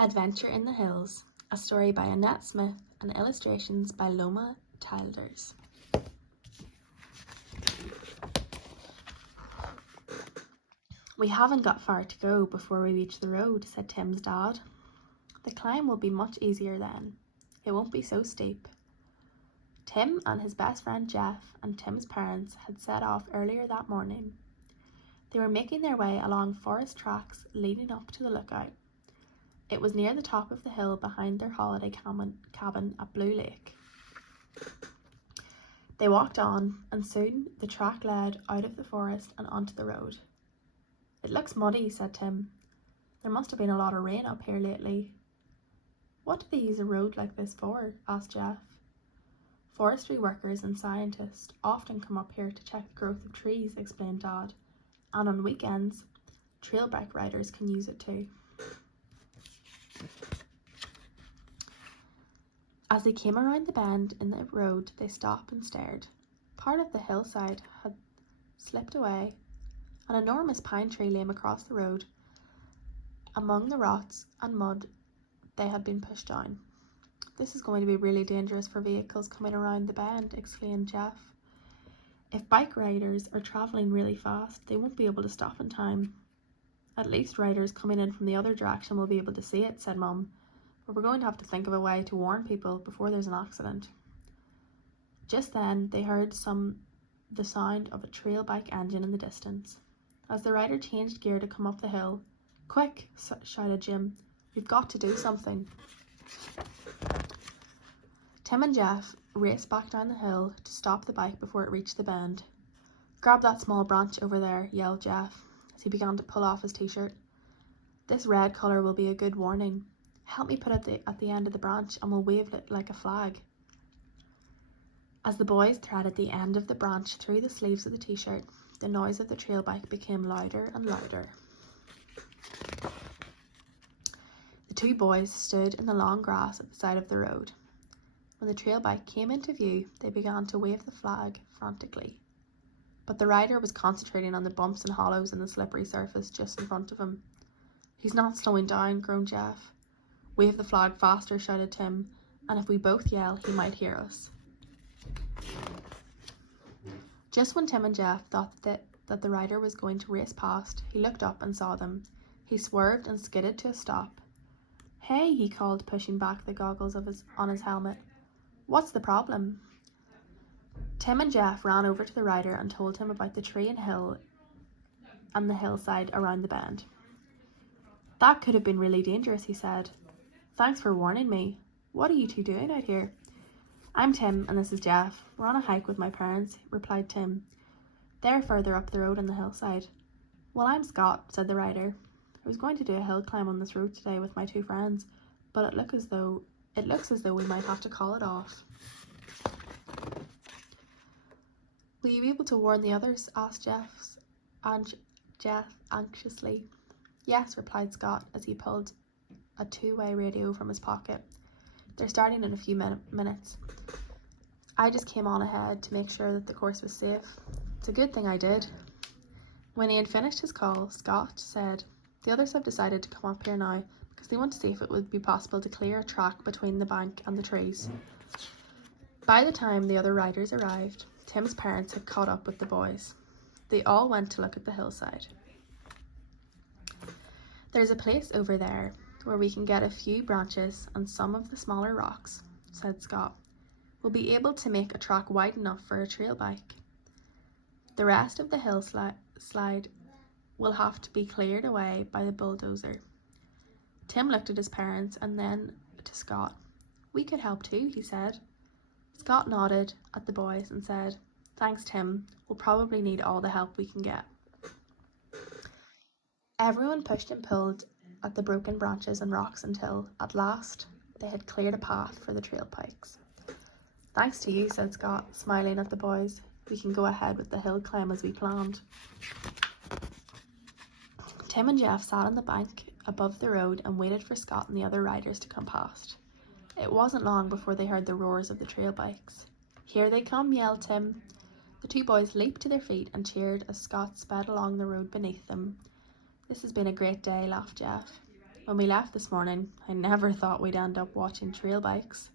Adventure in the Hills, a story by Annette Smith and illustrations by Loma Tilders. "We haven't got far to go before we reach the road," said Tim's dad. "The climb will be much easier then. It won't be so steep." Tim and his best friend Jeff and Tim's parents had set off earlier that morning. They were making their way along forest tracks leading up to the lookout. It was near the top of the hill behind their holiday cabin at Blue Lake. They walked on, and soon the track led out of the forest and onto the road. "It looks muddy," said Tim. "There must have been a lot of rain up here lately." "What do they use a road like this for?" asked Jeff. "Forestry workers and scientists often come up here to check the growth of trees," explained Dad. "And on weekends, trail bike riders can use it too." As they came around the bend in the road, they stopped and stared. Part of the hillside had slipped away. An enormous pine tree lay across the road. Among the rocks and mud they had been pushed down. "This is going to be really dangerous for vehicles coming around the bend," exclaimed Jeff. "If bike riders are travelling really fast, they won't be able to stop in time." "At least riders coming in from the other direction will be able to see it," said Mum. "But we're going to have to think of a way to warn people before there's an accident." Just then they heard the sound of a trail bike engine in the distance. As the rider changed gear to come up the hill, "Quick!" shouted Jim. "We've got to do something." Tim and Jeff raced back down the hill to stop the bike before it reached the bend. "Grab that small branch over there," yelled Jeff as he began to pull off his t-shirt. "This red colour will be a good warning. Help me put it at the end of the branch and we'll wave it like a flag." As the boys threaded the end of the branch through the sleeves of the t-shirt, the noise of the trail bike became louder and louder. The two boys stood in the long grass at the side of the road. When the trail bike came into view, they began to wave the flag frantically. But the rider was concentrating on the bumps and hollows in the slippery surface just in front of him. "He's not slowing down," groaned Jeff. "Wave the flag faster," shouted Tim, "and if we both yell, he might hear us." Just when Tim and Jeff thought that the rider was going to race past, he looked up and saw them. He swerved and skidded to a stop. "Hey," he called, pushing back the goggles on his helmet. "What's the problem?" Tim and Jeff ran over to the rider and told him about the tree and hill and the hillside around the bend. "That could have been really dangerous," he said. "Thanks for warning me. What are you two doing out here?" "I'm Tim and this is Jeff. We're on a hike with my parents," replied Tim. "They're further up the road on the hillside." "Well, I'm Scott," said the rider. "I was going to do a hill climb on this road today with my two friends, but it looks as though we might have to call it off." "Will you be able to warn the others?" asked Jeff anxiously. "Yes," replied Scott as he pulled a two-way radio from his pocket. "They're starting in a few minutes. I just came on ahead to make sure that the course was safe. It's a good thing I did." When he had finished his call, Scott said, "The others have decided to come up here now because they want to see if it would be possible to clear a track between the bank and the trees." By the time the other riders arrived, Tim's parents had caught up with the boys. They all went to look at the hillside. "There's a place over there where we can get a few branches and some of the smaller rocks," said Scott. "We'll be able to make a track wide enough for a trail bike. The rest of the hillside will have to be cleared away by the bulldozer." Tim looked at his parents and then to Scott. "We could help too," he said. Scott nodded at the boys and said, "Thanks, Tim. We'll probably need all the help we can get." Everyone pushed and pulled at the broken branches and rocks until, at last, they had cleared a path for the trail bikes. "Thanks to you," said Scott, smiling at the boys. "We can go ahead with the hill climb as we planned." Tim and Jeff sat on the bank above the road and waited for Scott and the other riders to come past. It wasn't long before they heard the roars of the trail bikes. "Here they come," yelled Tim. The two boys leaped to their feet and cheered as Scott sped along the road beneath them. "This has been a great day," laughed Jeff. When we left this morning, I never thought we'd end up watching trail bikes.